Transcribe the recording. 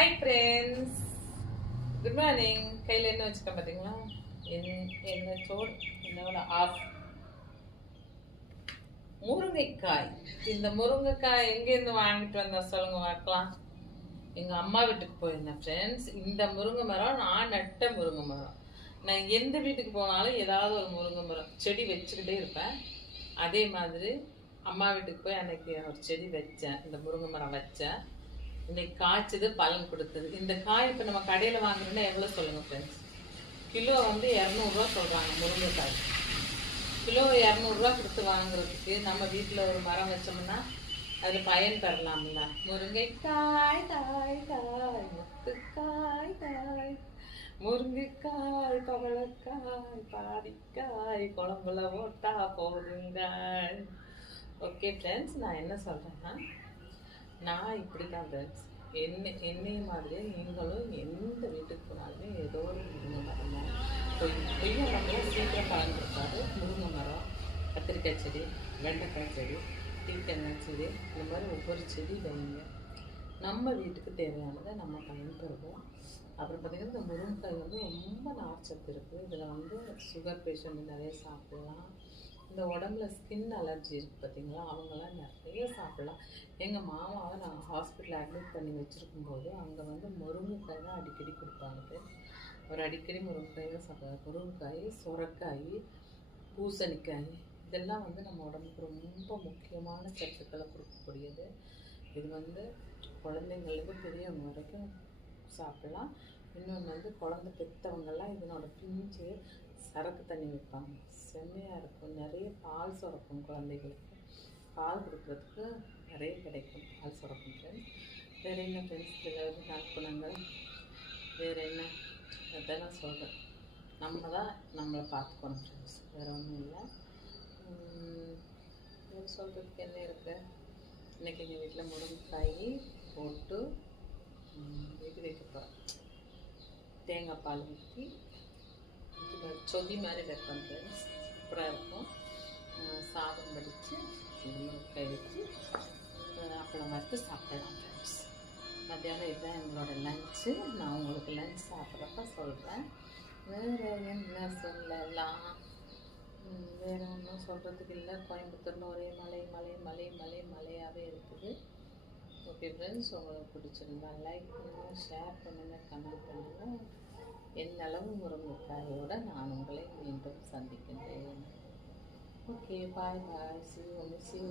Hi friends, good morning. கையில் என்ன வச்சுக்கேன் பார்த்தீங்களா? என்ன சோறு, என்னோட ஆஃப் முருங்கைக்காய். இந்த முருங்கைக்காய் எங்கேருந்து வாங்கிட்டு வந்தேன் சொல்லுங்க பார்க்கலாம். எங்கள் அம்மா வீட்டுக்கு போயிருந்தேன் ஃப்ரெண்ட்ஸ். இந்த முருங்கை மரம் நான் நட்ட முருங்கை மரம். நான் எந்த வீட்டுக்கு போனாலும் ஏதாவது ஒரு முருங்கை மரம் செடி வச்சுக்கிட்டே இருப்பேன். அதே மாதிரி அம்மா வீட்டுக்கு போய் அன்னைக்கு ஒரு செடி வச்சேன், இந்த முருங்கை மரம் வச்சேன். இன்னைக்கு காய்ச்சது, பலன் கொடுத்தது. இந்த காய் இப்போ நம்ம கடையில் வாங்குறோன்னா எவ்வளோ சொல்லுங்கள் ஃப்ரெண்ட்ஸ்? கிலோ வந்து 200 சொல்கிறாங்க முருங்கைக்காய். கிலோ 200 கொடுத்து வாங்குறதுக்கு நம்ம வீட்டில் ஒரு மரம் வச்சோம்னா அதில் பயன் பெறலாம்ல. முருங்கைக்காய் காய் காய் முத்துக்காய் காய், முருங்கைக்காய் பவளக்காய் பாடிக்காய், குழம்புல ஓட்டா போதுங்காய். ஓகே ஃப்ரெண்ட்ஸ், நான் என்ன சொல்கிறேன்னா, நான் இப்படி தான் ஃப்ரெண்ட்ஸ், என்னைய மாதிரியே நீங்களும் எந்த வீட்டுக்கு போனாலுமே ஏதோ ஒரு முருங்கை மரம் தான். கொய்யா மரம்லாம் சீக்கிரம் பலன் கொடுத்தாரு. முருங்கை மரம், கத்திரிக்காய் செடி, வெண்டைக்காய் செடி, தீக்கெண்ணெய் செடி, இந்த மாதிரி ஒவ்வொரு செடி வைங்க. நம்ம வீட்டுக்கு தேவையானதை நம்ம பயன்பெறுவோம். அப்புறம் பார்த்திங்கன்னா, இந்த முருங்கைக்காய் வந்து ரொம்ப நார்ச்சத்து இருக்குது. இதில் வந்து சுகர் பேஷண்ட் நிறைய சாப்பிட்லாம். இந்த உடம்புல ஸ்கின் அலர்ஜி இருக்குது பார்த்தீங்களா, அவங்களாம் நிறைய சாப்பிட்லாம். எங்கள் மாமாவை நான் ஹாஸ்பிட்டலில் அட்மிட் பண்ணி வச்சுருக்கும்போது அங்கே வந்து முருங்கைக்காய் தான் அடிக்கடி கொடுப்பாங்க. அவர் அடிக்கடி முருங்கைக்காய் தான் சாப்பிடுவார். முருங்கைக்காய், சுரைக்காய், பூசணிக்காய், இதெல்லாம் வந்து நம்ம உடம்புக்கு ரொம்ப முக்கியமான சத்துக்களை கொடுக்கக்கூடியது. இது வந்து குழந்தைங்களுக்கு பெரியவங்க வரைக்கும் சாப்பிடலாம். இன்னொன்று வந்து குழந்தை பெற்றவங்கெல்லாம் இதனோட பிஞ்சு சரக்கு தண்ணி வைப்பாங்க, செம்மையாக இருக்கும். நிறைய பால் சுரக்கும், குழந்தைகளுக்கு பால் கொடுக்குறதுக்கு நிறைய கிடைக்கும், பால் சுரக்கும் ஃப்ரெண்ட்ஸ். வேறு என்ன ஃப்ரெண்ட்ஸ், இதில் நற்குணங்கள் வேறு என்ன, அதெல்லாம் சொல்கிறேன். நம்ம தான் நம்மளை பார்த்துக்கணும் ஃப்ரெண்ட்ஸ், வேறு ஒன்றும் இல்லை. சொல்கிறதுக்கு என்ன இருக்குது? இன்றைக்கி எங்கள் வீட்டில் முருங்கைக்காய் போட்டு இது வைக்க போகிறோம். தேங்காய் பால் ஊற்றி சொதி மாதிரி வைப்போம் ஃப்ரெண்ட்ஸ், சூப்பராக இருக்கும். சாதம் வடித்து முருங்கைக்காய் வச்சு அப்பளம் வறுத்து சாப்பிடலாம் ஃப்ரெண்ட்ஸ். மத்தியானம் இதுதான் எங்களோட லன்ச்சு. நான் உங்களுக்கு லன்ச் சாப்பிட்றப்ப சொல்கிறேன். வேறு என்ன சொல்லலாம்? வேறு ஒன்றும் சொல்கிறதுக்கு இல்லை. கோயம்புத்தூரில் ஒரே மலை மலை மலை மலை மலையாகவே இருக்குது. ஓகே ஃப்ரெண்ட்ஸ், உங்களுக்கு பிடிச்சிருந்தா லைக் பண்ணுங்கள், ஷேர் பண்ணுங்கள், கமெண்ட் பண்ணுங்கள். என்னளவு முருங்கைக்காயோடு நான் உங்களை மீண்டும் சந்திக்கின்றேன். Okay, bye bye, see you, miss you.